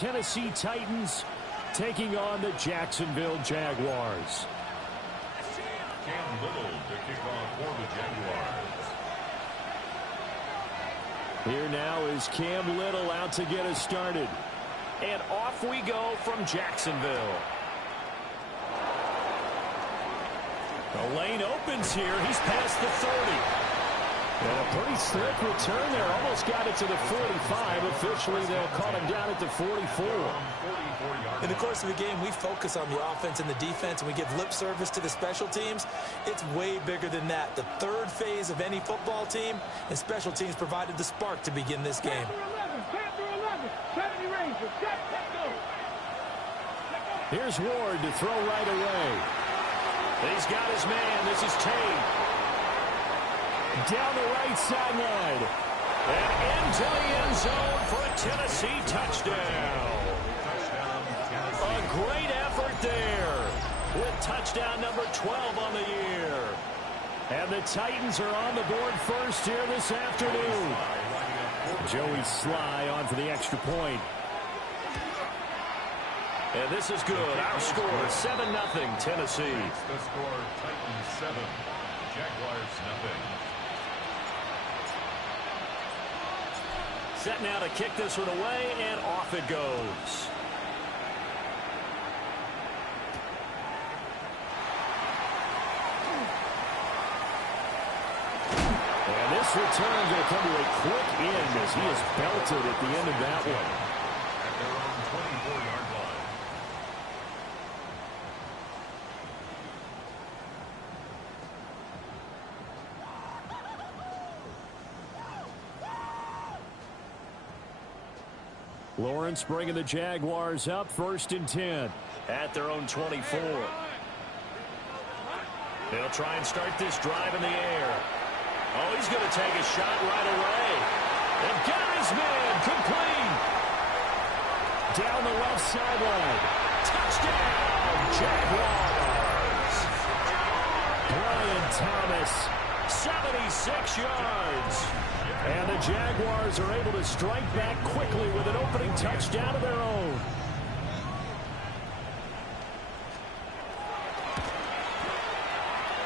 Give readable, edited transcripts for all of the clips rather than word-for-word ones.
Tennessee Titans taking on the Jacksonville Jaguars. Cam Little to kick off for the Jaguars. Here now is Cam Little out to get us started. And off we go from Jacksonville. The lane opens here. He's past the 30. And a pretty slick return there. Almost got it to the 45. Officially, they'll call him down at the 44. In the course of the game, we focus on the offense and the defense, and we give lip service to the special teams. It's way bigger than that. The third phase of any football team, and special teams provided the spark to begin this game. Here's Ward to throw right away. He's got his man. This is Tate. Down the right sideline. And into the end zone for a Tennessee touchdown. A great effort there with touchdown number 12 on the year. And the Titans are on the board first here this afternoon. Joey Sly on for the extra point. And this is good. Our score, 7-0 Tennessee. The score, Titans 7, Jaguars 0. Set now to kick this one away, and off it goes. And this return going to come to a quick end as he is belted at the end of that one. At their own 24-yard line. Lawrence bringing the Jaguars up, 1st and 10 at their own 24. They'll try and start this drive in the air. Oh, he's going to take a shot right away. And got his man complete. Down the left sideline. Touchdown, Jaguars. Brian Thomas, 76 yards. And the Jaguars are able to strike back quickly with an opening touchdown of their own.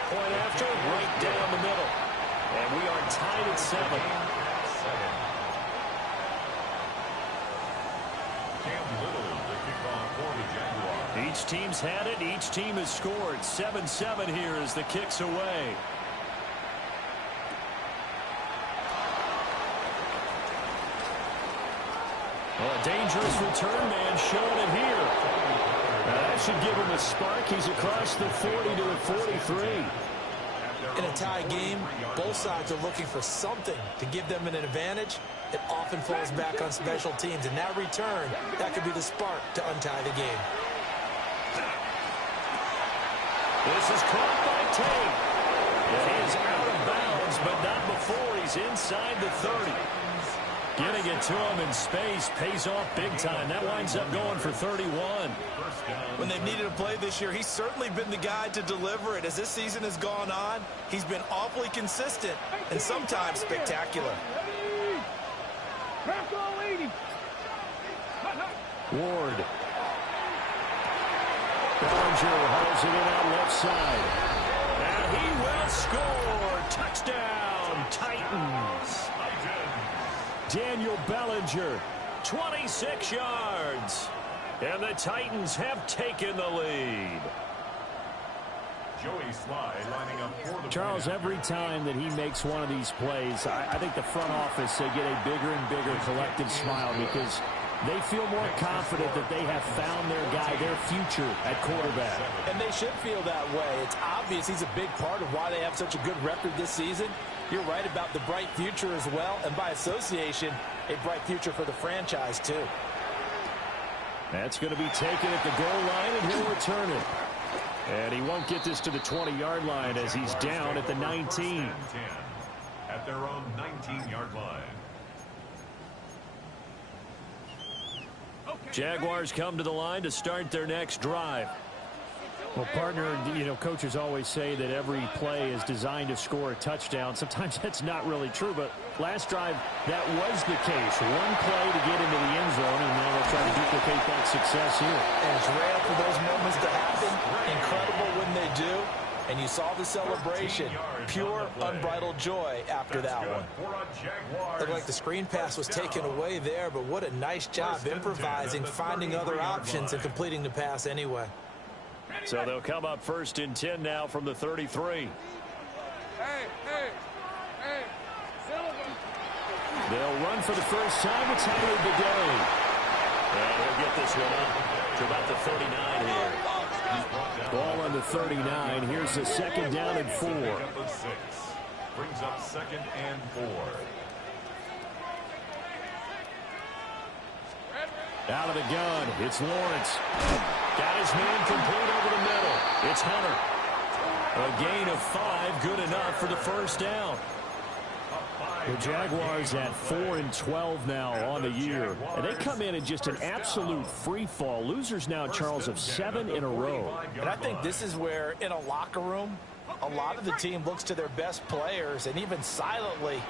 Point after, right down the middle. And we are tied at 7. Cam Little to kick off for the Jaguars. Each team's had it. Each team has scored. 7-7 here as the kick's away. Well, a dangerous return man showing it here. That should give him a spark. He's across the 40 to the 43. In a tie game, both sides are looking for something to give them an advantage. It often falls back on special teams, and that return, that could be the spark to untie the game. This is caught by Tate. He is out of bounds, but not before he's inside the 30. Getting it to him in space pays off big time. That winds up going for 31. When they've needed a play this year, he's certainly been the guy to deliver it. As this season has gone on, he's been awfully consistent and sometimes spectacular. Ward. Bellinger hauls it in out left side. And he will score. Touchdown, Titans. Daniel Bellinger, 26 yards. And the Titans have taken the lead. Joey Sly lining up for the Charles, every time that he makes one of these plays, I think the front office, they get a bigger and bigger collective smile because they feel more confident that they have found their guy, their future at quarterback. And they should feel that way. It's obvious he's a big part of why they have such a good record this season. You're right about the bright future as well, and by association, a bright future for the franchise too. That's going to be taken at the goal line, and he'll return it. And he won't get this to the 20-yard line as he's down at the 19. At their own 19-yard line. Jaguars come to the line to start their next drive. Well, partner, you know, coaches always say that every play is designed to score a touchdown. Sometimes that's not really true, but last drive, that was the case. One play to get into the end zone, and now they'll try to duplicate that success here. And it's rare for those moments to happen. Incredible when they do. And you saw the celebration. Pure, unbridled joy after that one. Looked like the screen pass was taken away there, but what a nice job improvising, finding other options, and completing the pass anyway. So they'll come up 1st and 10 now from the 33. They'll run for the first time. It's Henry Begay. And he'll get this one up to about the 39 here. Ball on the 39. Here's the 2nd down and 4. Brings up 2nd and 4. Out of the gun, it's Lawrence. Got his man complete over the middle. It's Hunter. A gain of 5, good enough for the first down. The Jaguars at 4-12 now on the year. And they come in just an absolute free fall. Losers now, Charles, of 7 in a row. And I think this is where, in a locker room, a lot of the team looks to their best players and even silently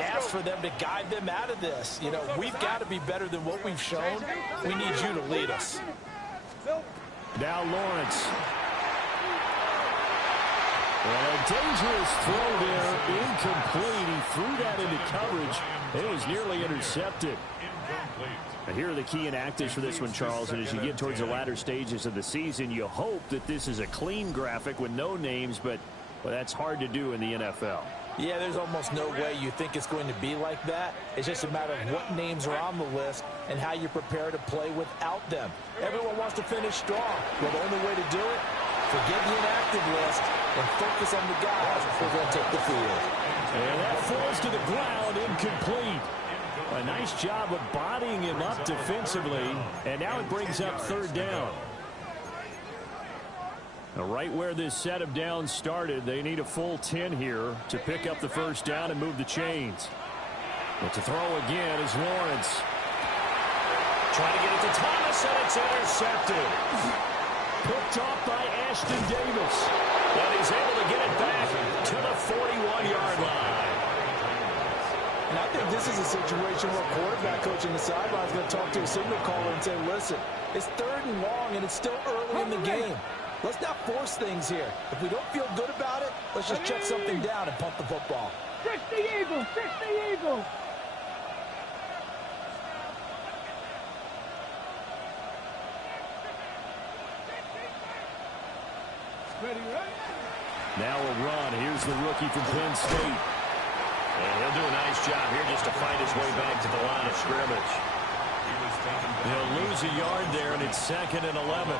asks for them to guide them out of this. You know, we've got to be better than what we've shown. We need you to lead us. Now Lawrence. And a dangerous throw there, incomplete. He threw that into coverage. It was nearly intercepted. And here are the key inactives for this one, Charles. And as you get towards the latter stages of the season, you hope that this is a clean graphic with no names, but well, that's hard to do in the NFL. Yeah, there's almost no way you think it's going to be like that. It's just a matter of what names are on the list and how you prepare to play without them. Everyone wants to finish strong. Well, the only way to do it, forget the inactive list and focus on the guys who are going to take the field. And that falls to the ground, incomplete. A nice job of bodying him up defensively, and now it brings up 3rd down. Now, right where this set of downs started, they need a full 10 here to pick up the first down and move the chains. But to throw again is Lawrence. Trying to get it to Thomas, and it's intercepted. Picked off by Ashton Davis. And he's able to get it back to the 41-yard line. And I think this is a situation where quarterback coach in the sideline is going to talk to a signal caller and say, listen, it's 3rd and long, and it's still early in the game. Let's not force things here. If we don't feel good about it, let's just check something down and pump the football. Fix the Eagles! Fix the Eagles! Ready, right? Now a run. Here's the rookie from Penn State. And he'll do a nice job here just to fight his way back to the line of scrimmage. They'll lose a yard there, and it's 2nd and 11.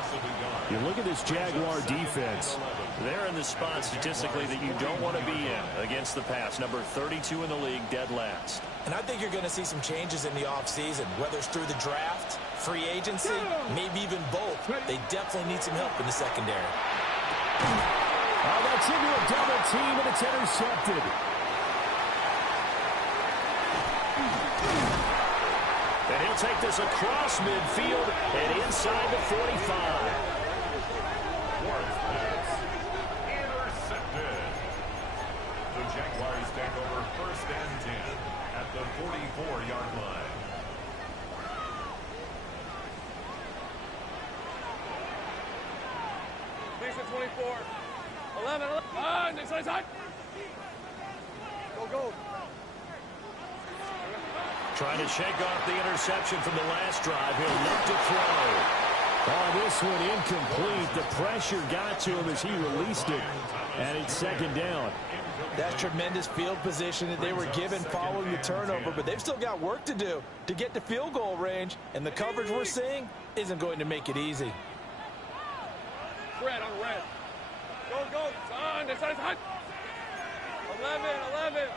You look at this Jaguar defense. They're in the spot statistically that you don't want to be in against the pass. Number 32 in the league, dead last. And I think you're going to see some changes in the offseason, whether it's through the draft, free agency, maybe even both. They definitely need some help in the secondary. Oh, that's into a double team, and it's intercepted. And he'll take this across midfield and inside the 45. Intercepted. The Jaguars take over 1st and 10 at the 44-yard line. Makes it 24. 11. Next side. Go. Trying to shake off the interception from the last drive. He'll look to throw. Oh, this one incomplete. The pressure got to him as he released it. And it's 2nd down. That's tremendous field position that they were given following the turnover, but they've still got work to do to get to field goal range, and the coverage we're seeing isn't going to make it easy. Red on red. Go. On. Next side. 11.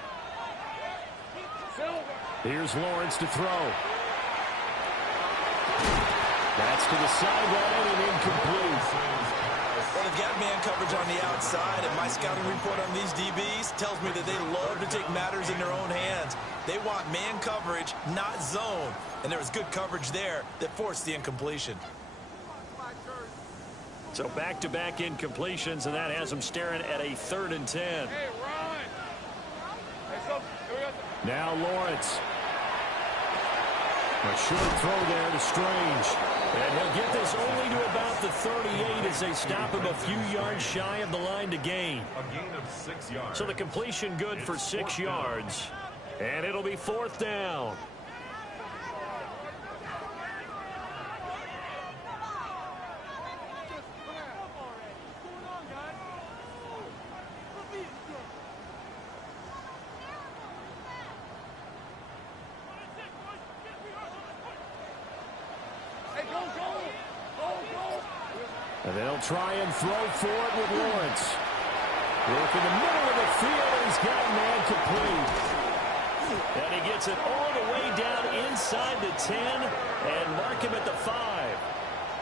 Silver. Here's Lawrence to throw. That's to the sideline and incomplete. Well, they've got man coverage on the outside, and my scouting report on these DBs tells me that they love to take matters in their own hands. They want man coverage, not zone. And there was good coverage there that forced the incompletion. So back-to-back incompletions, and that has them staring at a 3rd and 10. Hey, Ron. Now Lawrence. A short throw there to Strange. And he'll get this only to about the 38 as they stop him a few yards shy of the line to gain. A gain of 6 yards. So the completion good for 6 yards. And it'll be 4th down. And they'll try and throw for it with Lawrence. Look in the middle of the field, and he's got a man complete. And he gets it all the way down inside the 10 and mark him at the 5.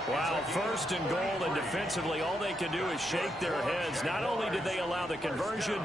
Wow, 1st and goal, and defensively all they can do is shake their heads. Not only did they allow the conversion,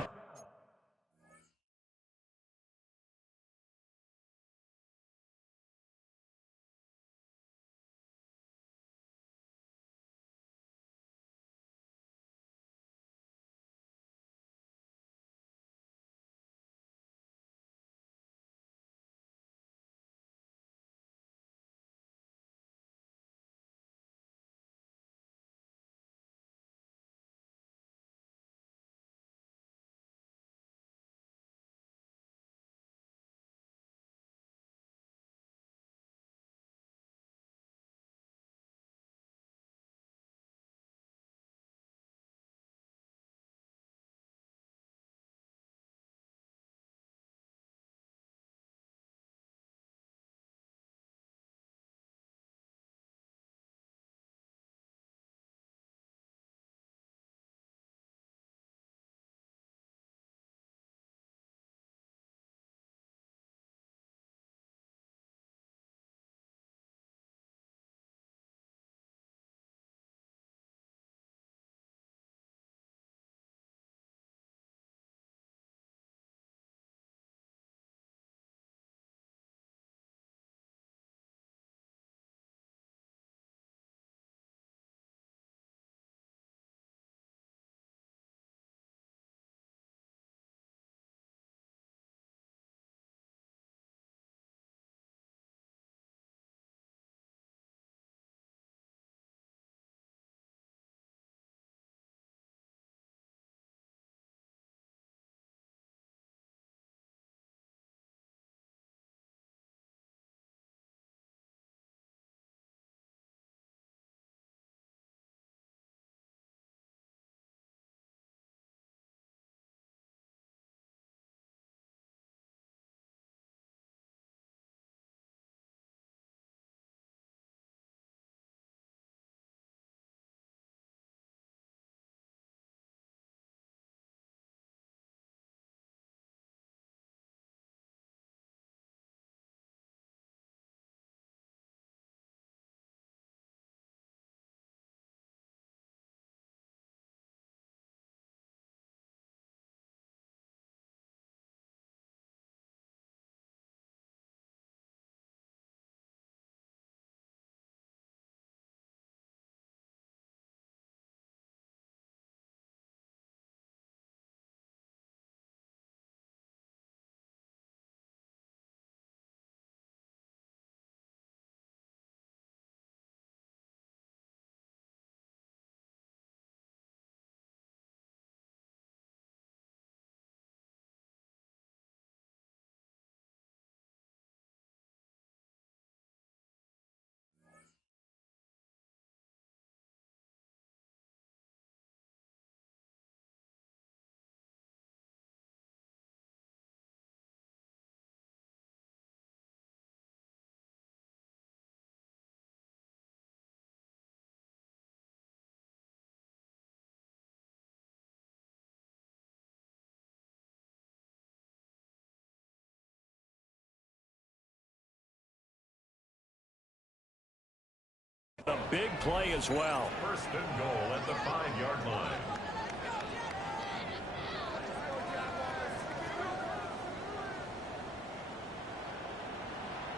a big play as well. 1st and goal at the 5-yard line.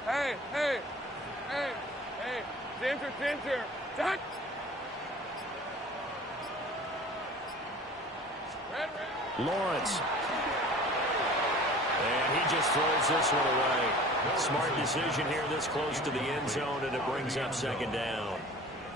Hey, hey, hey, hey. Ginger, Ginger. Jack. Lawrence. And he just throws this one away. Smart decision here this close to the end zone, and it brings up second down.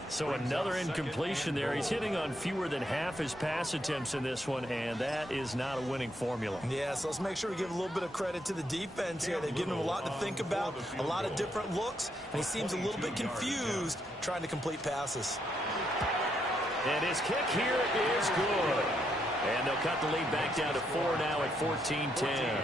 So another incompletion there. He's hitting on fewer than half his pass attempts in this one, and that is not a winning formula. Yeah, so let's make sure we give a little bit of credit to the defense here. They've given him a lot to think about, a lot of different looks, and he seems a little bit confused trying to complete passes. And his kick here is good. And they'll cut the lead back down to 4 now at 14-10.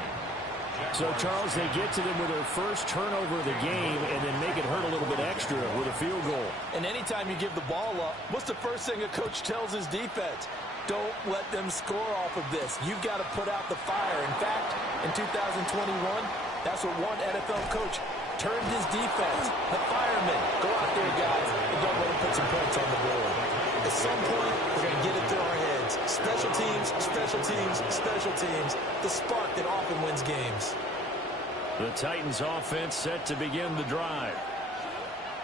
So, Charles, they get to them with their first turnover of the game and then make it hurt a little bit extra with a field goal. And anytime you give the ball up, what's the first thing a coach tells his defense? Don't let them score off of this. You've got to put out the fire. In fact, in 2021, that's what one NFL coach turned his defense. The firemen. Go out there, guys, and don't let them put some points on the board. At some point, we're going to get it through our heads. Special teams, special teams, special teams. The spark that often wins games. The Titans offense set to begin the drive.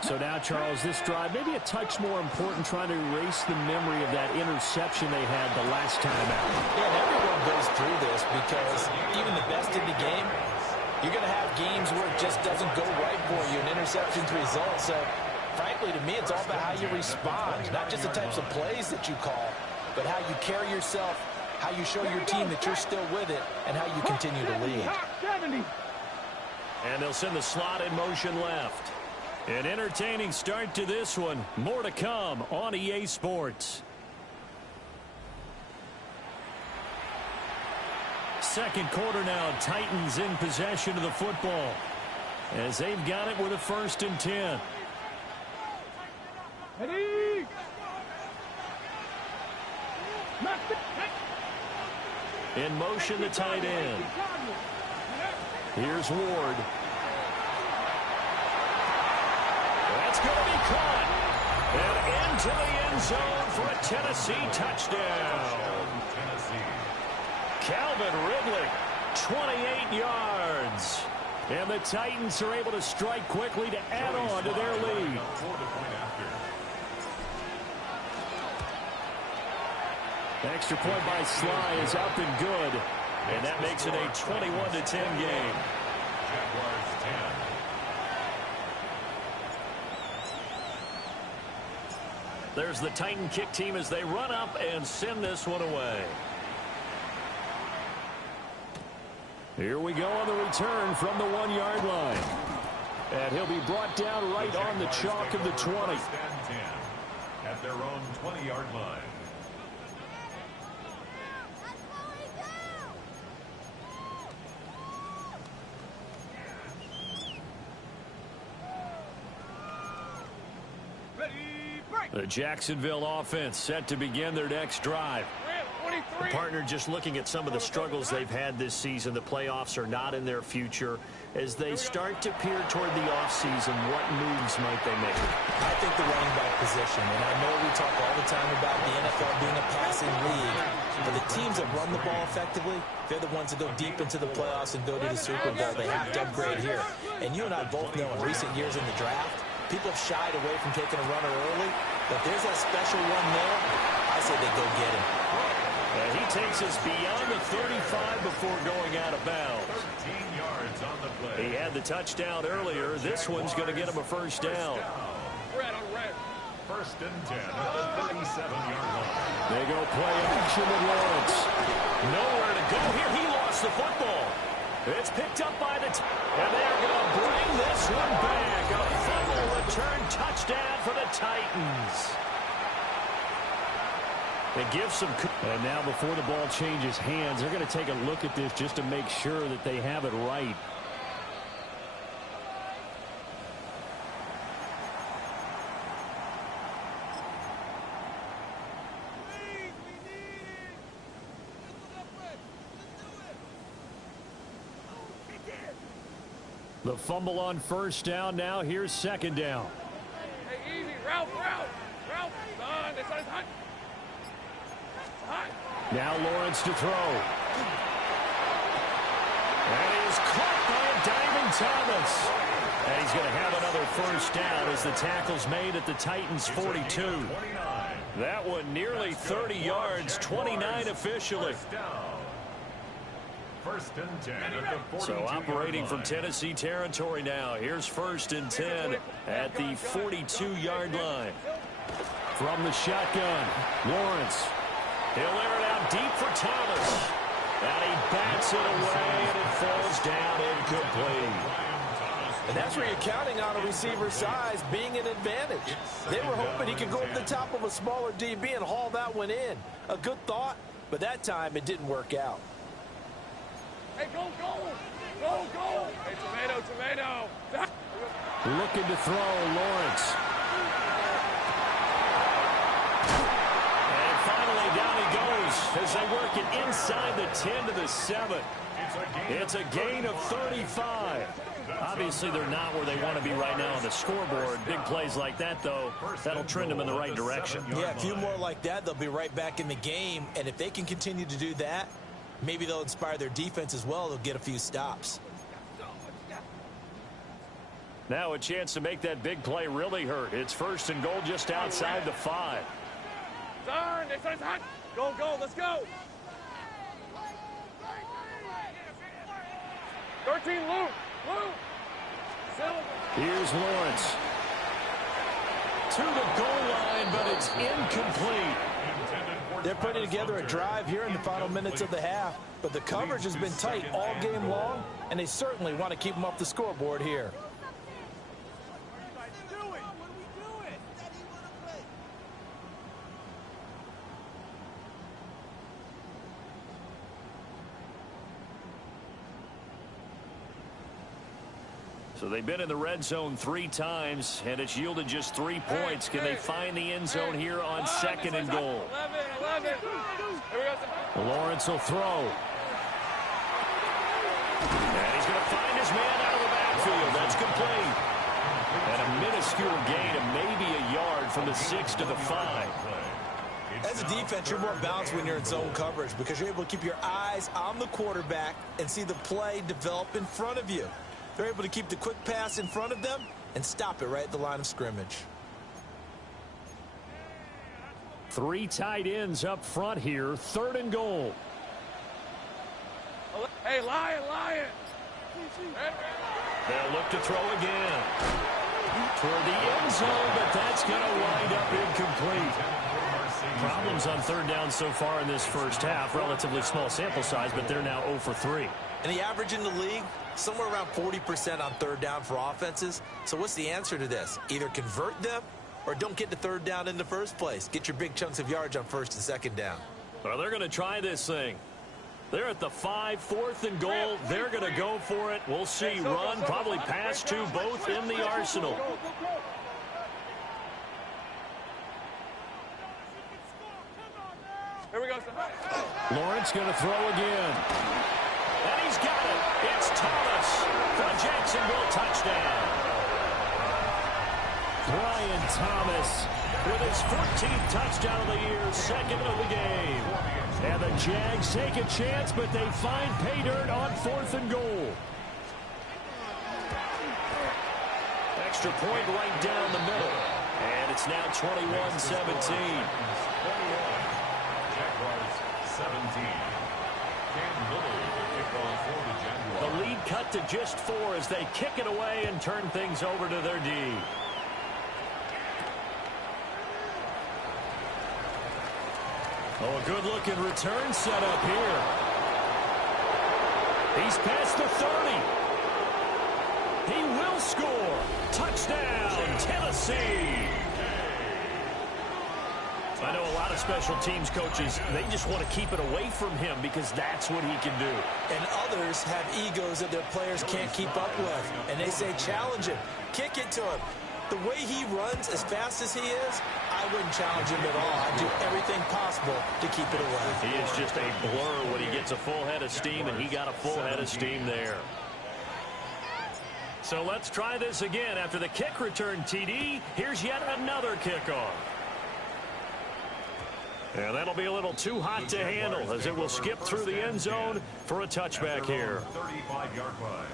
So now, Charles, this drive maybe a touch more important, trying to erase the memory of that interception they had the last time out. Yeah, and everyone goes through this because even the best in the game, you're going to have games where it just doesn't go right for you, and interceptions result. So, frankly, to me, it's all about how you respond, not just the types of plays that you call, but how you carry yourself, how you show your team that you're still with it, and how you continue to lead. And they'll send the slot in motion left. An entertaining start to this one. More to come on EA Sports. Second quarter now, Titans in possession of the football as they've got it with a 1st and 10. In motion, the tight end. Here's Ward. That's going to be caught. And into the end zone for a Tennessee touchdown. Calvin Ridley, 28 yards. And the Titans are able to strike quickly to add on to their lead. Extra point by Sly is up and good. And that makes it a 21-10 game. Jaguars 10. There's the Titan kick team as they run up and send this one away. Here we go on the return from the 1-yard line. And he'll be brought down right on the chalk of the 20. At their own 20-yard line. The Jacksonville offense set to begin their next drive. The partner just looking at some of the struggles they've had this season. The playoffs are not in their future. As they start to peer toward the offseason, what moves might they make? I think the running back position, and I know we talk all the time about the NFL being a passing league, but the teams that run the ball effectively, they're the ones that go deep into the playoffs and go to the Super Bowl. They have to upgrade here. And you and I both know in recent years in the draft, people have shied away from taking a runner early, but there's that special one there. I say they go get him. And he takes us beyond the 35 before going out of bounds. 13 yards on the play. He had the touchdown earlier. This one's going to get him a 1st down. Red on red. 1st and 10 at the 37-yard line. They go play action with Lawrence. Nowhere to go here. He lost the football. It's picked up by the and they're going to bring this one back. A fumble return touchdown for the Titans. It gives some. And now before the ball changes hands, they're going to take a look at this just to make sure that they have it right. The fumble on 1st down. Now here's 2nd down. Hey, easy. Route. Son, it's hot. Now Lawrence to throw. And he is caught by a diving Thomas. And he's going to have another 1st down as the tackle's made at the Titans' 42. That one nearly 30 yards, 29 officially. First and 10 at the 42-yard So operating from Tennessee territory now. Here's first and 10 at the 42-yard line. From the shotgun, Lawrence. He'll air it out deep for Thomas. And he bats it away, and it falls down incomplete. And that's where you're counting on a receiver's size being an advantage. They were hoping he could go over the top of a smaller DB and haul that one in. A good thought, but that time it didn't work out. Hey, go, go! Go, go! Hey, tomato. Looking to throw, Lawrence. And finally down he goes as they work it inside the 10 to the 7. It's a gain of 35. Obviously, they're not where they want to be right now on the scoreboard. Big plays like that, though, that'll trend them in the right direction. Yeah, a few more like that, they'll be right back in the game. And if they can continue to do that, maybe they'll inspire their defense as well. They'll get a few stops. Now a chance to make that big play really hurt. It's first and goal just outside the 5. Turn, it's hot. Go, let's go. 13, Luke. Here's Lawrence. To the goal line, but it's incomplete. They're putting together a drive here in the final minutes of the half, but the coverage has been tight all game long, and they certainly want to keep them off the scoreboard here. So they've been in the red zone 3 times, and it's yielded just 3 points. Can they find the end zone here on second and goal? 11. Lawrence will throw. And he's going to find his man out of the backfield. That's complete. And a minuscule gain of maybe a yard from the 6 to the 5. As a defense, you're more balanced when you're in zone coverage because you're able to keep your eyes on the quarterback and see the play develop in front of you. They're able to keep the quick pass in front of them and stop it right at the line of scrimmage. 3 tight ends up front here. Third and goal. Hey, Lion. They'll look to throw again. Toward the end zone, but that's going to wind up incomplete. Problems on third down so far in this first half. Relatively small sample size, but they're now 0 for 3. And the average in the league, somewhere around 40% on third down for offenses. So what's the answer to this? Either convert them or don't get to third down in the first place. Get your big chunks of yards on first and second down. Well, they're going to try this thing. They're at the 5, 4th and goal. They're going to go for it. We'll see. Run, probably pass to both in the arsenal. Here we go. Lawrence going to throw again. And he's got it. It's Thomas for a Jacksonville touchdown. Brian Thomas with his 14th touchdown of the year, second of the game. And the Jags take a chance, but they find pay dirt on 4th and goal. Extra point right down the middle. And it's now 21-17. Jaguars 17. The lead cut to just 4 as they kick it away and turn things over to their D. Oh, a good-looking return set up here. He's past the 30. He will score. Touchdown, Tennessee. I know a lot of special teams coaches, they just want to keep it away from him because that's what he can do. And others have egos that their players can't keep up with. And they say, challenge him, kick it to him. The way he runs as fast as he is, I wouldn't challenge him at all. I'd do everything possible to keep it away. He is just a blur when he gets a full head of steam, and he got a full head of steam there. So let's try this again. After the kick return TD, here's yet another kickoff. And that'll be a little too hot to handle as it will skip through the end zone for a touchback here. 35-yard line.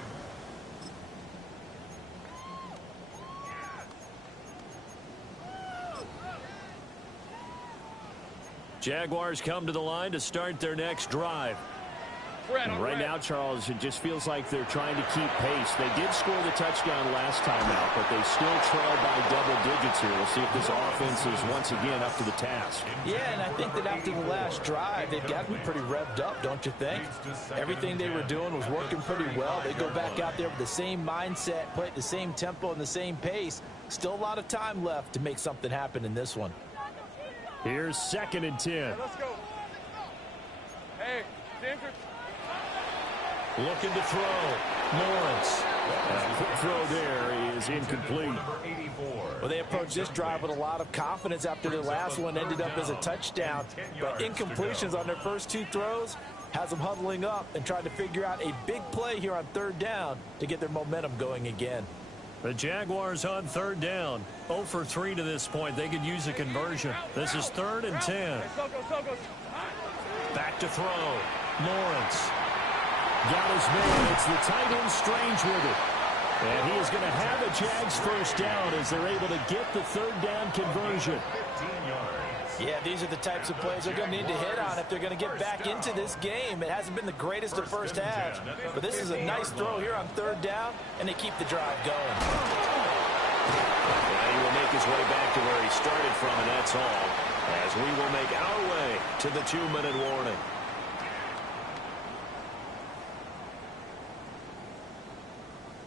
Jaguars come to the line to start their next drive. And right now, Charles, it just feels like they're trying to keep pace. They did score the touchdown last time out, but they still trail by double digits here. We'll see if this offense is once again up to the task. Yeah, and I think that after the last drive, they've got to be pretty revved up, don't you think? Everything they were doing was working pretty well. They go back out there with the same mindset, play at the same tempo and the same pace. Still a lot of time left to make something happen in this one. Here's 2nd and 10. Let's go. Hey, Ginger. Looking to throw. Lawrence. Quick throw there is incomplete. Well, they approached this drive with a lot of confidence after their last one ended up as a touchdown. But incompletions on their first 2 throws has them huddling up and trying to figure out a big play here on 3rd down to get their momentum going again. The Jaguars on 3rd down. 0 for 3 to this point. They could use a conversion. This is 3rd and 10. Back to throw. Lawrence. Got his man. It's the tight end Strange with it. And he is going to have a Jags first down as they're able to get the 3rd down conversion. Yeah, these are the types of plays they're going to need to hit on if they're going to get back into this game. It hasn't been the greatest of first halves, but this is a nice throw here on 3rd down, and they keep the drive going. And he will make his way back to where he started from, and that's all, as we will make our way to the 2-minute warning.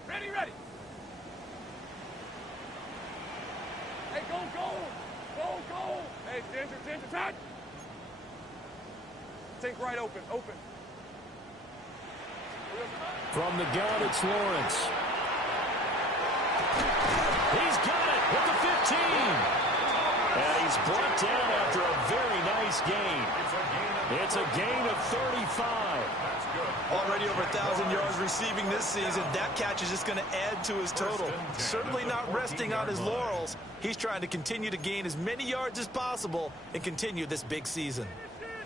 Ready. Hey, go. Hey, Ginger, touch. Think right open. From the gun, it's Lawrence. He's got it with the 15. And he's brought down after a very nice gain. It's a gain of 35. Already over 1,000 yards receiving this season. That catch is just going to add to his total. Certainly not resting on his laurels. He's trying to continue to gain as many yards as possible and continue this big season.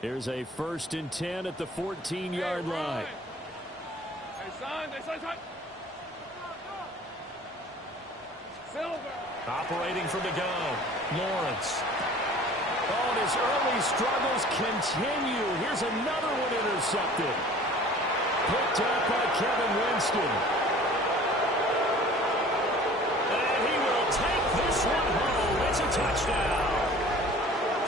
Here's a 1st and 10 at the 14-yard line. Hey, son. Silver. Operating from the gun. Lawrence. Oh, and his early struggles continue. Here's another one intercepted. Picked up by Kevin Winston. And he will take this one home. It's a touchdown.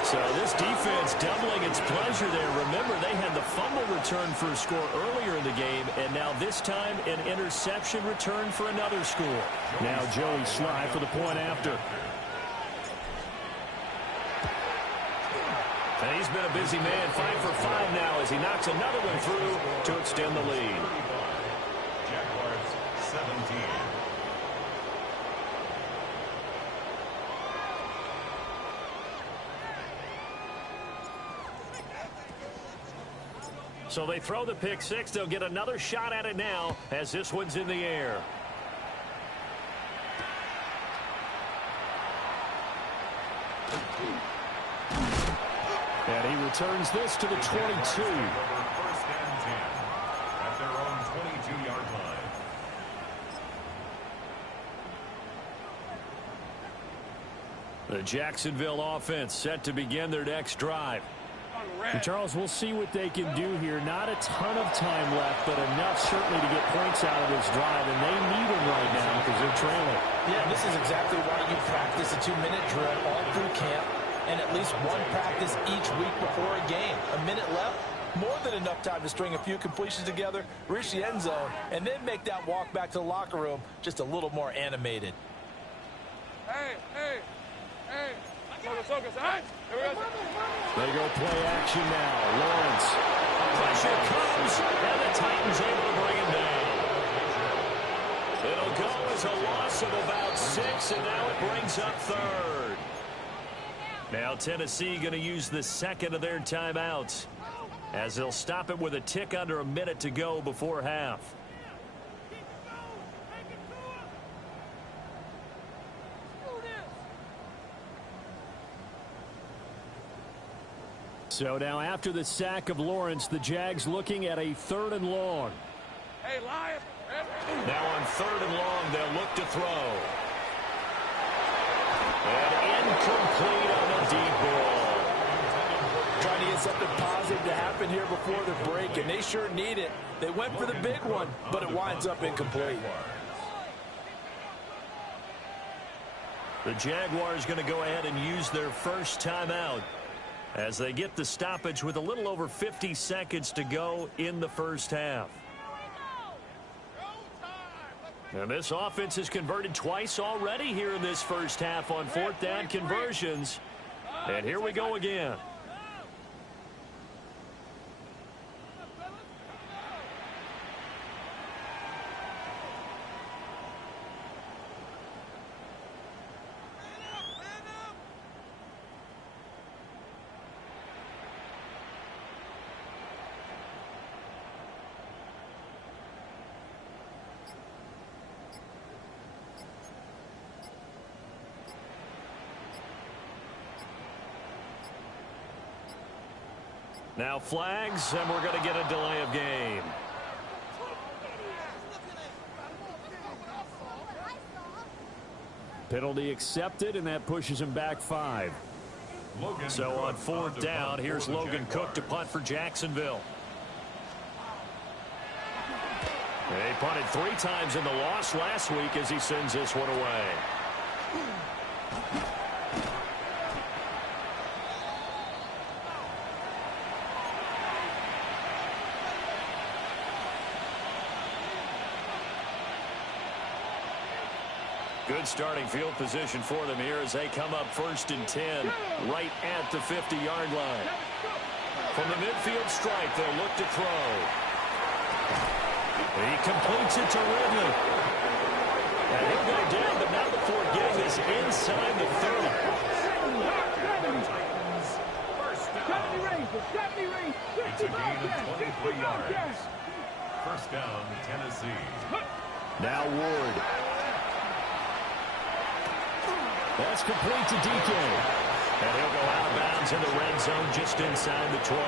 So this defense doubling its pleasure there. Remember, they had the fumble return for a score earlier in the game, and now this time an interception return for another score. Now Joey Sly for the point after. And he's been a busy man, 5 for 5 now as he knocks another one through to extend the lead. Jaguars 17. So they throw the pick 6. They'll get another shot at it now as this one's in the air. And he returns this to the 22. 1st and 10 at their own 22-yard line. The Jacksonville offense set to begin their next drive. And Charles, we'll see what they can do here. Not a ton of time left, but enough certainly to get points out of this drive, and they need them right now because they're trailing. Yeah, this is exactly why you practice a 2-minute drill all through camp and at least one practice each week before a game. A minute left, more than enough time to string a few completions together, reach the end zone, and then make that walk back to the locker room just a little more animated. Hey. Focus. Hey, here we go. They go play action now. Lawrence. Pressure comes, and the Titans able to bring him down. It'll go as a loss of about 6, and now it brings up 3rd. Now Tennessee going to use the second of their timeouts as they'll stop it with a tick under a minute to go before half. So now after the sack of Lawrence, the Jags looking at a 3rd and long. Hey, Lion. Now on 3rd and long, they'll look to throw. And incomplete on the deep ball. Trying to get something positive to happen happen here before the break, and they sure need it. They went for the big one, but it winds up incomplete. The Jaguars going to go ahead and use their first timeout as they get the stoppage with a little over 50 seconds to go in the first half. And this offense has converted twice already here in this first half on fourth down conversions. And here we go again. Now flags, and we're going to get a delay of game. Penalty accepted, and that pushes him back 5. So on fourth down, here's Logan Cook to punt for Jacksonville. They punted 3 times in the loss last week as he sends this one away. Good starting field position for them here as they come up 1st and 10 right at the 50-yard line. From the midfield stripe, they'll look to throw. He completes it to Ridley. And he'll go down, but not before getting this inside the 30. It's a gain of 23 yards. First down, Tennessee. Now Ward. That's complete to DK. And he'll go out of bounds in the red zone just inside the 20.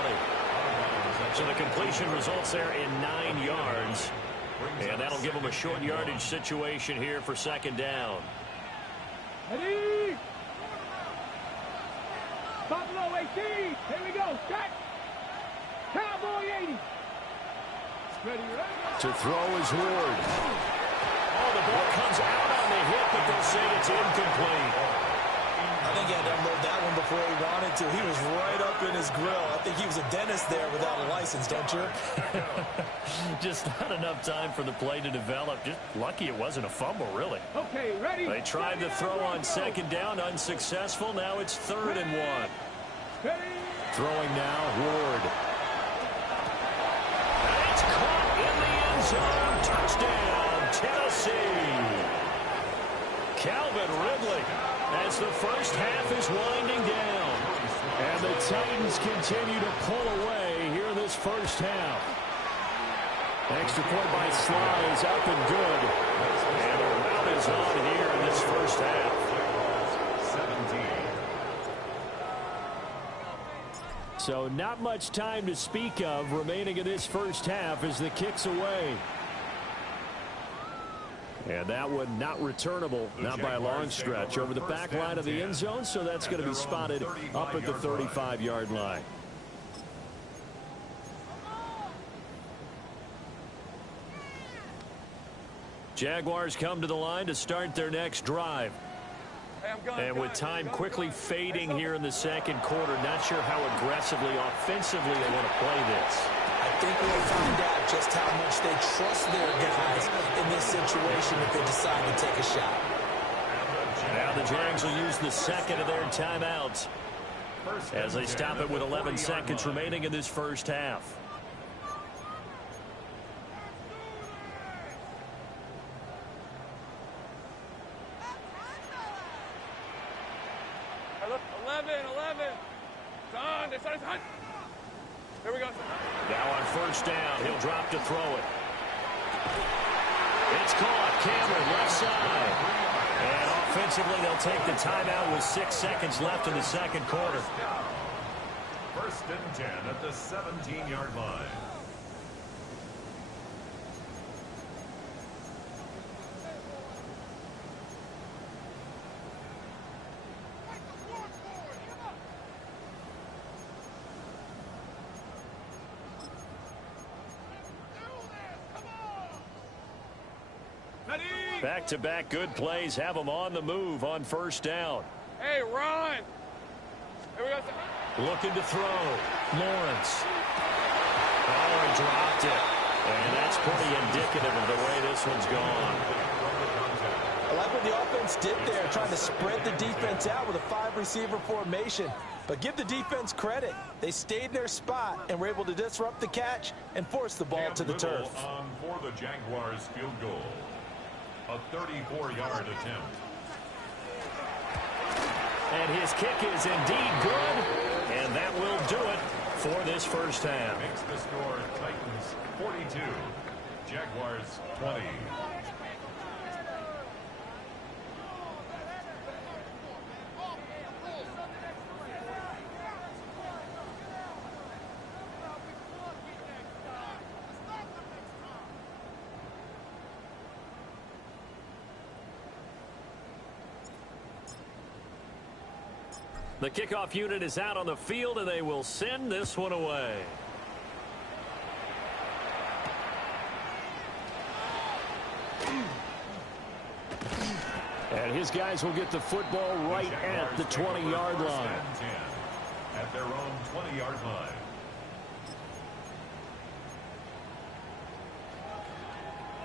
So the completion results there in 9 yards. And that'll give him a short yardage situation here for 2nd down. Ready? Buffalo 18. Here we go. Check. Cowboy 80. Ready, ready. To throw is Ward. Oh, the ball comes out on the hit, but they'll say it's incomplete. I think he had to unload that one before he wanted to. He was right up in his grill. I think he was a dentist there without a license, don't you? Just not enough time for the play to develop. Just lucky it wasn't a fumble, really. Okay, ready. They tried to throw on 2nd down, unsuccessful. Now it's 3rd and 1. Ready. Throwing now, Ward. And it's caught in the end zone. Touchdown, Tennessee. Calvin Ridley, as the first half is winding down. And the Titans continue to pull away here in this first half. Extra point by Sly is up and good. And the rout is on here in this first half. 17. So not much time to speak of remaining in this first half as the kick's away. And that one not returnable, not by a long stretch, over the back line of the end zone, so that's going to be spotted up at the 35-yard line. Jaguars come to the line to start their next drive. And with time quickly fading here in the 2nd quarter, not sure how aggressively, offensively they want to play this. I think we'll find out just how much they trust their guys in this situation if they decide to take a shot. Now the Jags will use the 2nd of their timeouts as they stop it with 11 seconds remaining in this first half. Look, 11. Here we go. Now on 1st down, he'll drop to throw it. It's caught. Cameron, left side. And offensively, they'll take the timeout with 6 seconds left in the 2nd quarter. 1st and 10 at the 17-yard line. Back-to-back good plays have them on the move on first down. Hey, run! Here we go. Looking to throw. Lawrence. Oh, he dropped it. And that's pretty indicative of the way this one's gone. I like what the offense did there, trying to spread the defense out with a 5-receiver formation. But give the defense credit. They stayed in their spot and were able to disrupt the catch and force the ball to the turf. For the Jaguars field goal. A 34-yard attempt. And his kick is indeed good. And that will do it for this first half. Makes the score Titans 42, Jaguars 20. The kickoff unit is out on the field, and they will send this one away. And his guys will get the football right at the 20-yard line. At their own 20-yard line.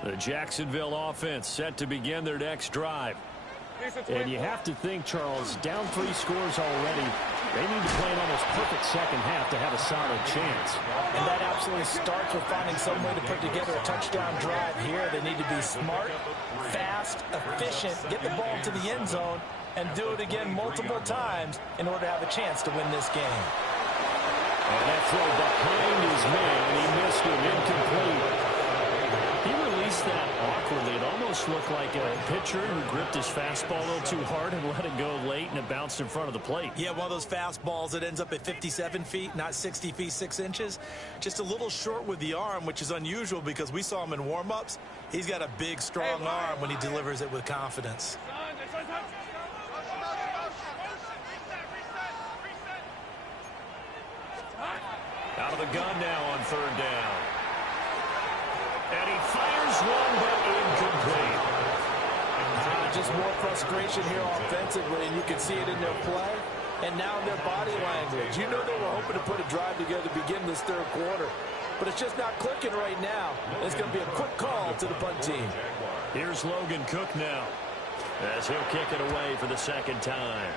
The Jacksonville offense set to begin their next drive. And you have to think, Charles, down 3 scores already. They need to play an almost perfect second half to have a solid chance. And that absolutely starts with finding some way to put together a touchdown drive here. They need to be smart, fast, efficient, get the ball to the end zone, and do it again multiple times in order to have a chance to win this game. And that throw behind his man, and he missed it, incomplete. He released that awkwardly. It almost looked like a pitcher who gripped his fastball a little too hard and let it go late, and it bounced in front of the plate. Yeah, one of those fastballs that ends up at 57 feet, not 60 feet, 6 inches. Just a little short with the arm, which is unusual because we saw him in warm-ups. He's got a big, strong arm when he delivers it with confidence. Out of the gun now on third down. And he fires one, but incomplete. Just more frustration here offensively, and you can see it in their play and now in their body language. You know they were hoping to put a drive together to begin this third quarter, but it's just not clicking right now. It's going to be a quick call to the punt team. Here's Logan Cook now as he'll kick it away for the second time.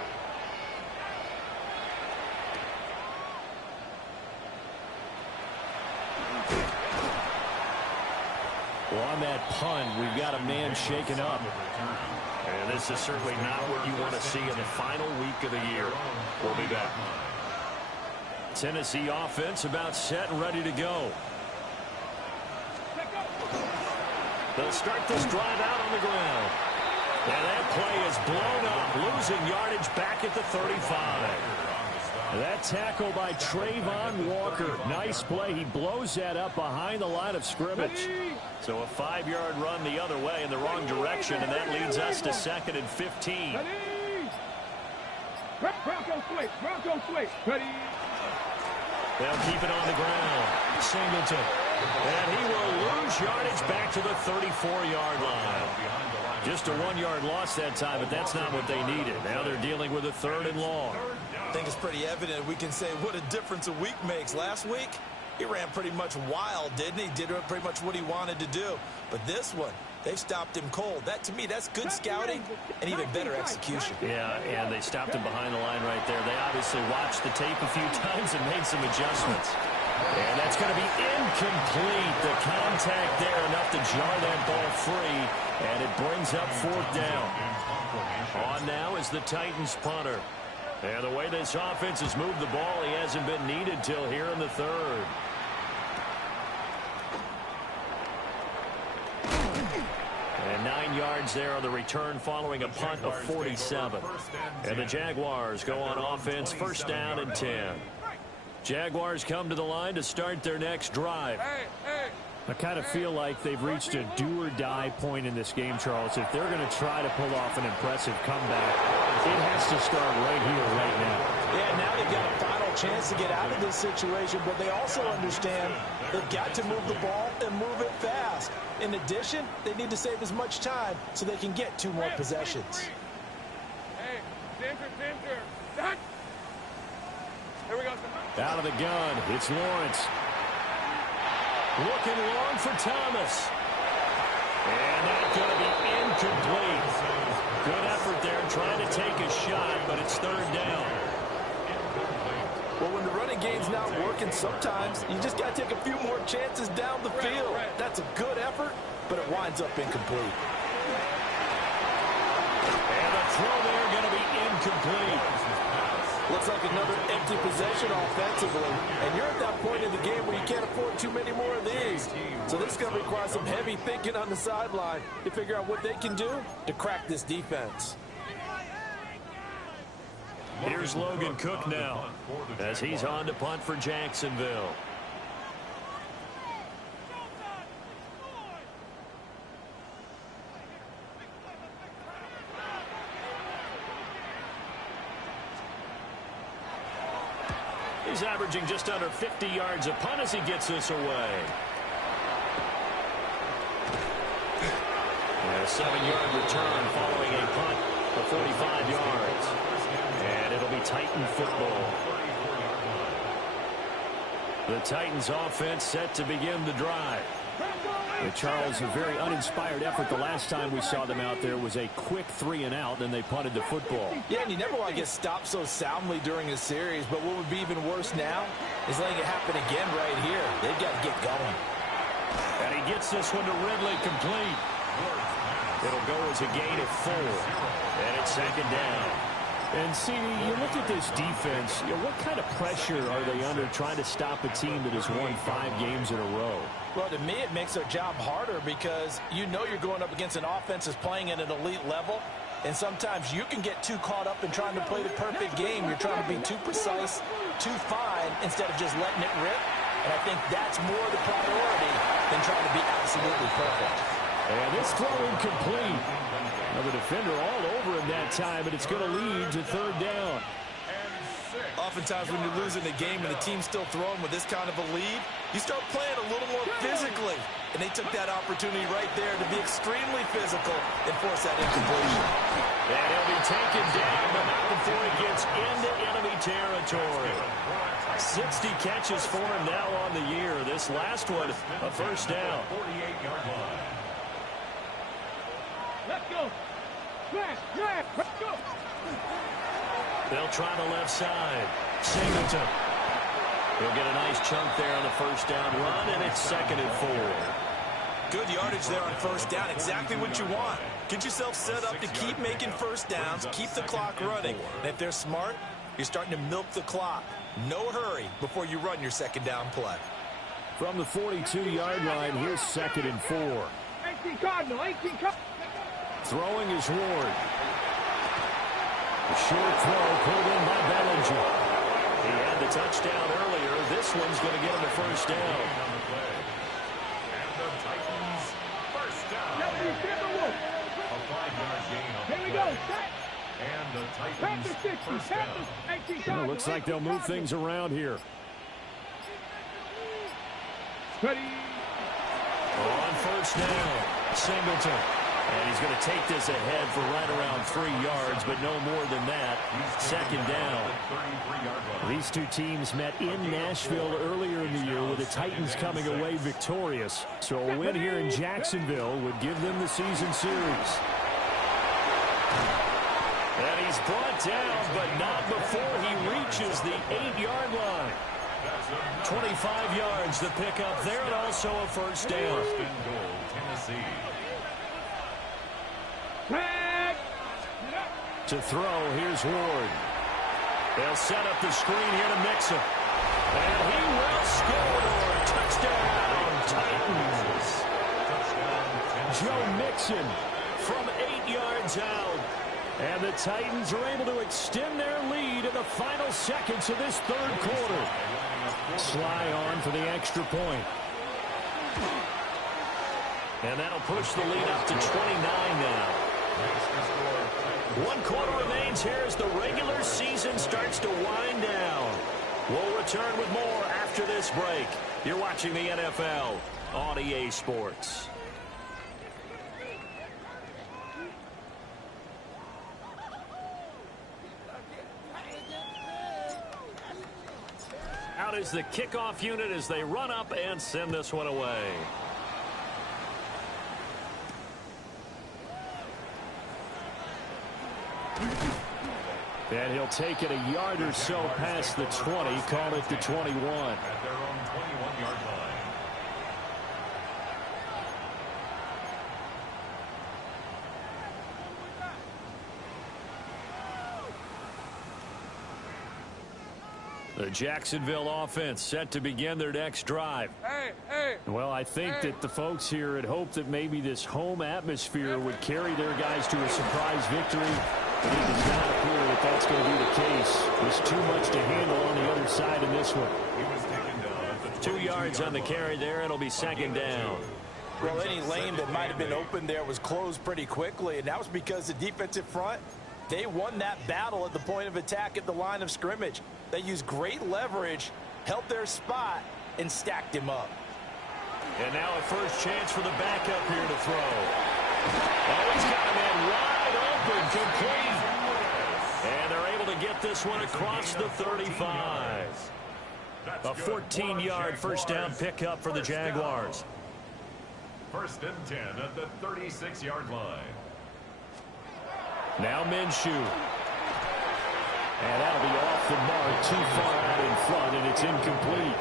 Well, on that punt, we've got a man shaken up. And this is certainly not what you want to see in the final week of the year. We'll be back. Tennessee offense about set and ready to go. They'll start this drive out on the ground. And that play is blown up, losing yardage back at the 35. That tackle by Trayvon Walker. Nice play. He blows that up behind the line of scrimmage. So a 5-yard run the other way in the wrong direction, and that leads us to 2nd and 15. Bronco switch. Bronco switch. Ready. They'll keep it on the ground. Singleton. And he will lose yardage back to the 34-yard line. Just a 1-yard loss that time, but that's not what they needed. Now they're dealing with a 3rd and long. I think it's pretty evident. We can say what a difference a week makes. Last week, he ran pretty much wild, didn't he? Did pretty much what he wanted to do. But this one, they've stopped him cold. That, to me, that's good scouting and even better execution. Yeah, and they stopped him behind the line right there. They obviously watched the tape a few times and made some adjustments. And that's going to be incomplete. The contact there enough to jar that ball free, and it brings up 4th down. On now is the Titans punter. And the way this offense has moved the ball, he hasn't been needed till here in the 3rd. And 9 yards there on the return following a punt of 47. And the Jaguars go on offense, 1st down and 10. Jaguars come to the line to start their next drive. I kind of feel like they've reached a do-or-die point in this game, Charles. If they're going to try to pull off an impressive comeback, it has to start right here, right now. Yeah, now they've got a final chance to get out of this situation, but they also understand they've got to move the ball and move it fast. loss. In addition, they need to save as much time so they can get 2 more possessions. Hey, center. Done. Here we go. Out of the gun, it's Lawrence. Looking long for Thomas. And that's going to be incomplete. Good effort there trying to take a shot, but it's 3rd down. Well, when the running game's not working, sometimes you just got to take a few more chances down the field. That's a good effort, but it winds up incomplete. And the throw there going to be incomplete. Looks like another empty possession offensively. And you're at that point in the game where you can't afford too many more of these. So this is going to require some heavy thinking on the sideline to figure out what they can do to crack this defense. Here's Logan Cook now as he's on to punt for Jacksonville. He's averaging just under 50 yards a punt as he gets this away. And a 7-yard return following a punt of 45 yards. And it'll be Titan football. The Titans offense set to begin the drive. Charles, a very uninspired effort. The last time we saw them out there was a quick 3-and-out, then they punted the football. Yeah, and you never want to get stopped so soundly during a series, but what would be even worse now is letting it happen again right here. They've got to get going. And he gets this one to Ridley complete. It'll go as a gain of 4. And it's 2nd down. And see, you look at this defense, what kind of pressure are they under trying to stop a team that has won 5 games in a row? Well, to me, it makes their job harder because you know you're going up against an offense that's playing at an elite level, and sometimes you can get too caught up in trying to play the perfect game. You're trying to be too precise, too fine, instead of just letting it rip. And I think that's more the priority than trying to be absolutely perfect. And this throw incomplete. Now the defender all over him that time, but it's going to lead to 3rd down. Oftentimes when you're losing a game and the team's still throwing with this kind of a lead, you start playing a little more physically. And they took that opportunity right there to be extremely physical and force that incompletion. And he'll be taken down, but not before he gets into enemy territory. 60 catches for him now on the year. This last one, a 1st down. 48-yard line. Let's go. Let's go. They'll try the left side. Singleton. He'll get a nice chunk there on the 1st down run, and it's 2nd and 4. Good yardage there on 1st down. Exactly what you want. Get yourself set up to keep making 1st downs, keep the clock running. And if they're smart, you're starting to milk the clock. No hurry before you run your 2nd down play. From the 42-yard line, here's 2nd and 4. 18 Cardinal, 18 Cardinal. Throwing is Ward. A short throw pulled in by Bellinger. He had the touchdown earlier. This one's going to get him the 1st down. And the Titans, 1st down. A 5-yard gain on the Here we play. go. Set. And the Titans, Panther 60. 1st down. Panther 18 Well, Cardinal. looks like they'll move things around here. Ready. On 1st down, Singleton. And he's going to take this ahead for right around 3 yards, but no more than that. 2nd down. These two teams met in Nashville earlier in the year with the Titans coming away victorious. So a win here in Jacksonville would give them the season series. And he's brought down, but not before he reaches the 8-yard line. 25 yards the pickup there, and also a 1st down. Tennessee. To throw, here's Ward. They'll set up the screen here to Mixon. And he will score. Touchdown, Titans. Joe Mixon from 8 yards out. And the Titans are able to extend their lead in the final seconds of this 3rd quarter. Sly on for the extra point. And that'll push the lead up to 29 now. 1 quarter remains here as the regular season starts to wind down. We'll return with more after this break. You're watching the NFL on EA Sports. Out is the kickoff unit as they run up and send this one away. And he'll take it a yard or so past the 20, call it the 21. At their own 21-yard line. The Jacksonville offense set to begin their next drive. Well, I think that the folks here had hoped that maybe this home atmosphere would carry their guys to a surprise victory. But it does not appear that that's going to be the case. There's too much to handle on the other side in this one. He was taken down at the 2 yards on the carry there. It'll be second down. Well, any lane that might have been open there was closed pretty quickly, and that was because the defensive front, they won that battle at the point of attack at the line of scrimmage. They used great leverage, held their spot, and stacked him up. And now a first chance for the backup here to throw. Oh, he's got a man wide open, complete. And they're able to get this one across the 35. A 14-yard first down pickup for the Jaguars. First and 10 at the 36-yard line. Now Minshew. And that'll be off the mark, too far out in front, and it's incomplete.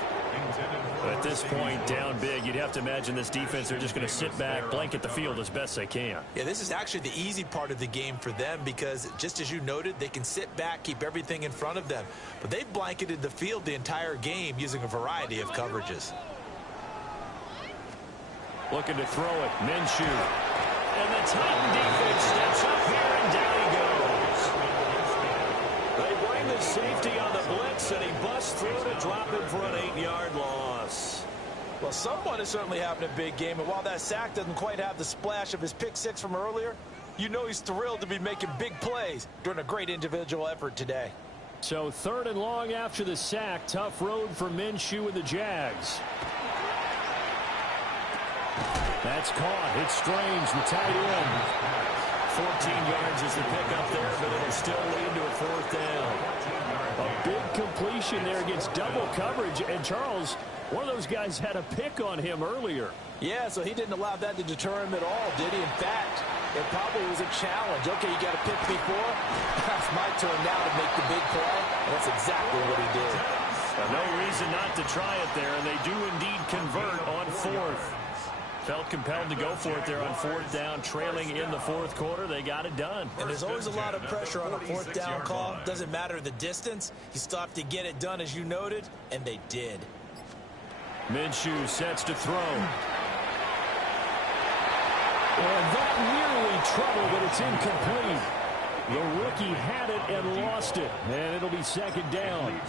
At this point, down big, you'd have to imagine this defense, they're just going to sit back, blanket the field as best they can. Yeah, this is actually the easy part of the game for them because, just as you noted, they can sit back, keep everything in front of them. But they've blanketed the field the entire game using a variety of coverages. Looking to throw it, Minshew. And the Titan defense steps up here, and down he goes. They bring the safety on the blitz, and he busts through to drop it for an 8-yard loss. Well, someone is certainly having a big game, and while that sack doesn't quite have the splash of his pick six from earlier, you know he's thrilled to be making big plays during a great individual effort today. So 3rd and long after the sack. Tough road for Minshew and the Jags. That's caught. It's Strange, the tight end. 14 yards is the pickup there, but it'll still lead to a 4th down. A big completion there against double coverage. And Charles, one of those guys had a pick on him earlier. Yeah, so he didn't allow that to deter him at all, did he? In fact, it probably was a challenge. Okay, you got a pick before. It's my turn now to make the big play. And that's exactly what he did. No reason not to try it there, and they do indeed convert on 4th. Felt compelled to go for it there on 4th down, trailing in the 4th quarter. They got it done. And there's always a lot of pressure on a 4th down call. Doesn't matter the distance. You still have to get it done, as you noted, and they did. Minshew sets to throw. And that nearly trouble, but it's incomplete. The rookie had it and lost it. And it'll be 2nd down.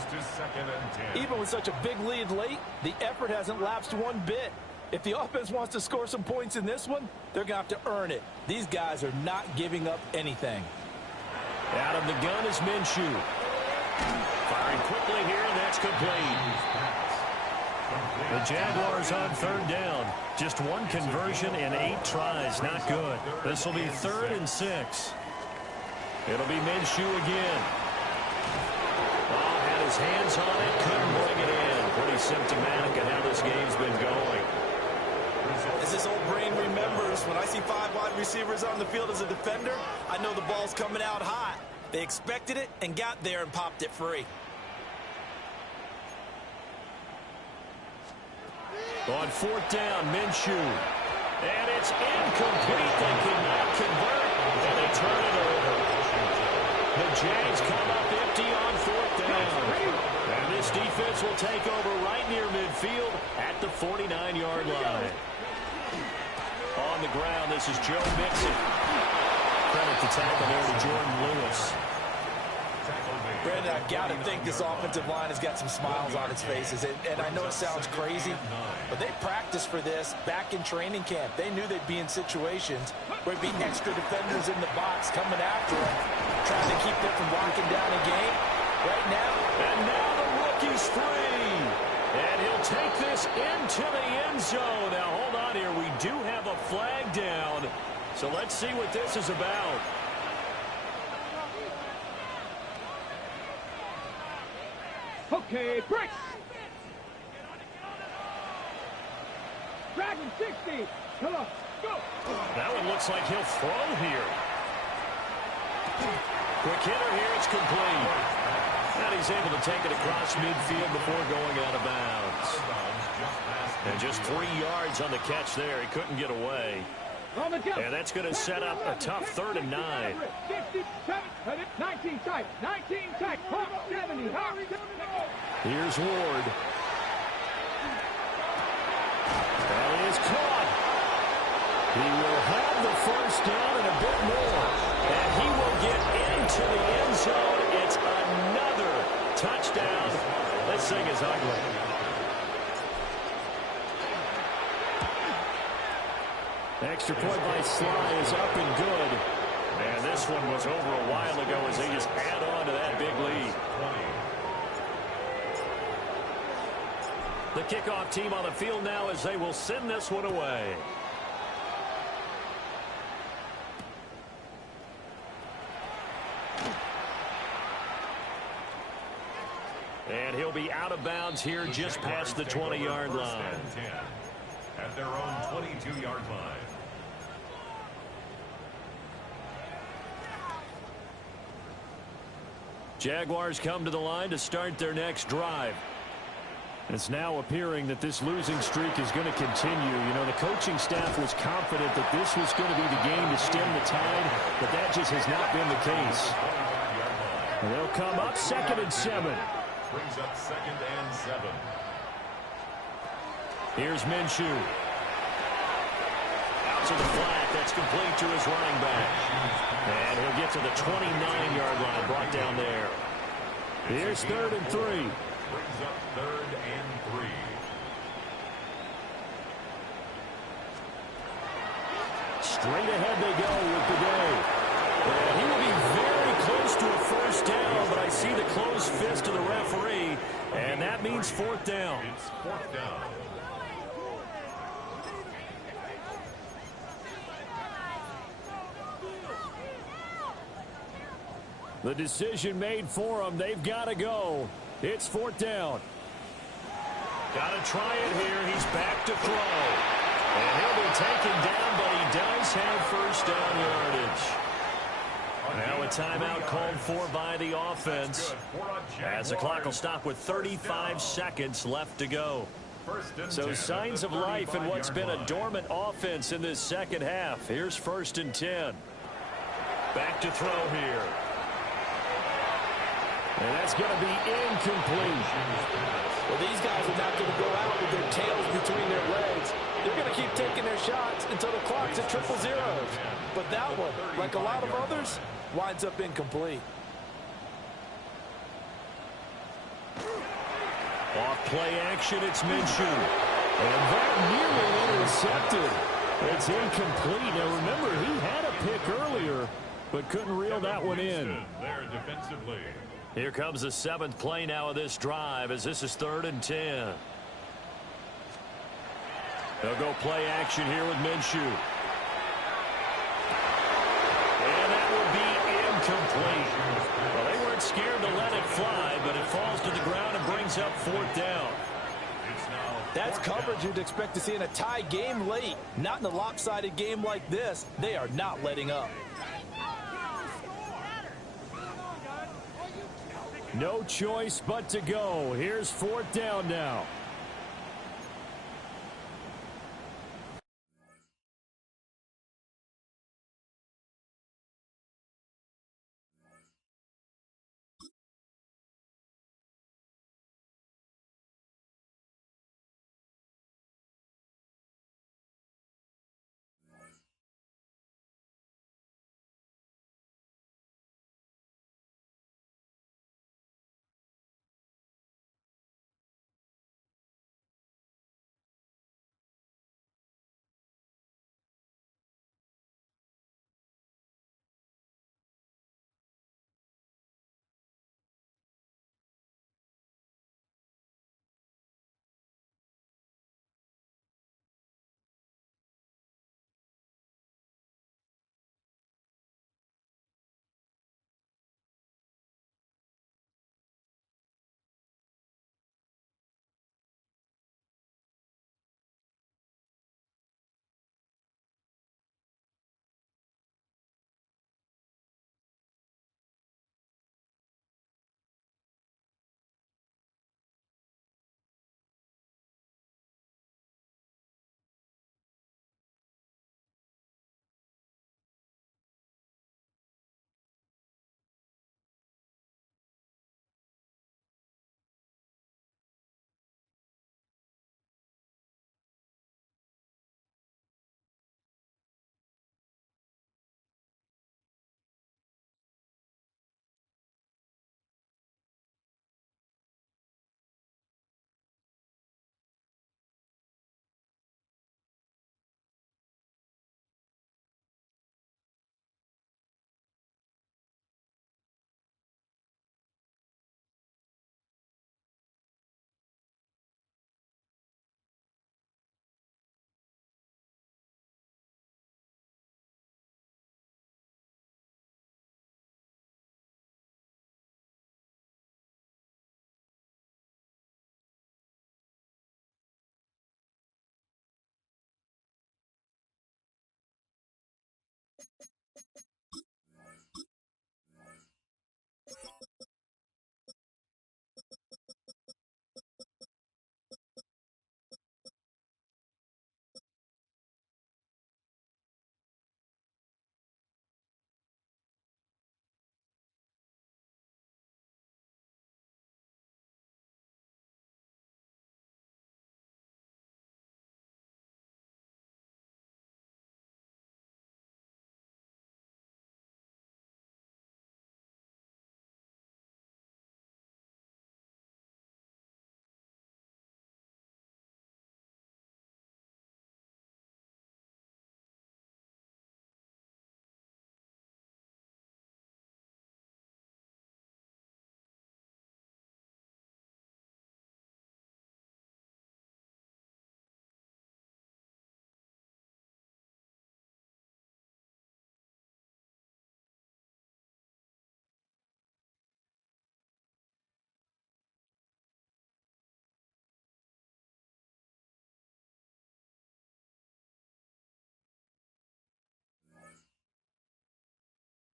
Even with such a big lead late, the effort hasn't lapsed one bit. If the offense wants to score some points in this one, they're going to have to earn it. These guys are not giving up anything. Out of the gun is Minshew. Firing quickly here, and that's complete. The Jaguars on 3rd down. Just one conversion in 8 tries. Not good. This will be 3rd and 6. It'll be Minshew again. Oh, had his hands on it. Couldn't bring it in. Pretty symptomatic of how this game's been going. As this old brain remembers, when I see 5 wide receivers on the field as a defender, I know the ball's coming out hot. They expected it and got there and popped it free. On 4th down, Minshew. And it's incomplete. They cannot convert, and they turn it over. The Jags come up empty on 4th down. And this defense will take over right near midfield at the 49-yard line. On the ground, this is Joe Mixon. Credit the tackle there to Jordan Lewis. Brandon, I've got to think this offensive line has got some smiles on its faces. And I know it sounds crazy, but they practiced for this back in training camp. They knew they'd be in situations where it'd be extra defenders in the box coming after them, trying to keep them from locking down a game. Right now. And now the rookie's free. And he'll take this into the end zone. Now, hold on here. We do have a flag down. So let's see what this is about. Okay, break. Dragon 60. Come on, go. That one looks like he'll throw here. Quick hitter here. It's complete. And he's able to take it across midfield before going out of bounds. And just 3 yards on the catch there. He couldn't get away. And that's going to set up a tough 3rd and 9. 19 tight. 19 tight. 70. Here's Ward. That is caught. He will have the first down and a bit more. And he will get into the end zone. It's another touchdown. This thing is ugly. Extra point by Sly is up and good. And this one was over a while ago as they just add on to that big lead. The kickoff team on the field now as they will send this one away. And he'll be out of bounds here just past the 20-yard line. At their own 22-yard line. Jaguars come to the line to start their next drive. It's now appearing that this losing streak is going to continue. You know, the coaching staff was confident that this was going to be the game to stem the tide, but that just has not been the case. And they'll come up 2nd and 7. Brings up 2nd and 7. Here's Minshew. Out to the flat. That's complete to his running back. And he'll get to the 29-yard line, brought down there. Here's 3rd and 3. Brings up 3rd and 3. Straight ahead they go with the day. And he will be very close to a first down, but I see the closed fist of the referee, and that means 4th down. It's 4th down. The decision made for them. They've got to go. It's 4th down. Got to try it here. He's back to throw. And he'll be taken down, but he does have first down yardage. Now a timeout called for by the offense. As the clock will stop with 35 seconds left to go. So signs of life in what's been a dormant offense in this second half. Here's 1st and 10. Back to throw here. And that's going to be incomplete. Well, these guys are not going to go out with their tails between their legs. They're going to keep taking their shots until the clock's at 0-0. But that one, like a lot of others, winds up incomplete. Off play action, it's Minshew. And that nearly intercepted. It's incomplete. Now remember, he had a pick earlier, but couldn't reel that one in. There defensively. Here comes the 7th play now of this drive as this is 3rd and 10. They'll go play action here with Minshew. And that will be incomplete. Well, they weren't scared to let it fly, but it falls to the ground and brings up 4th down. That's coverage you'd expect to see in a tie game late. Not in a lopsided game like this. They are not letting up. No choice but to go. Here's 4th down now.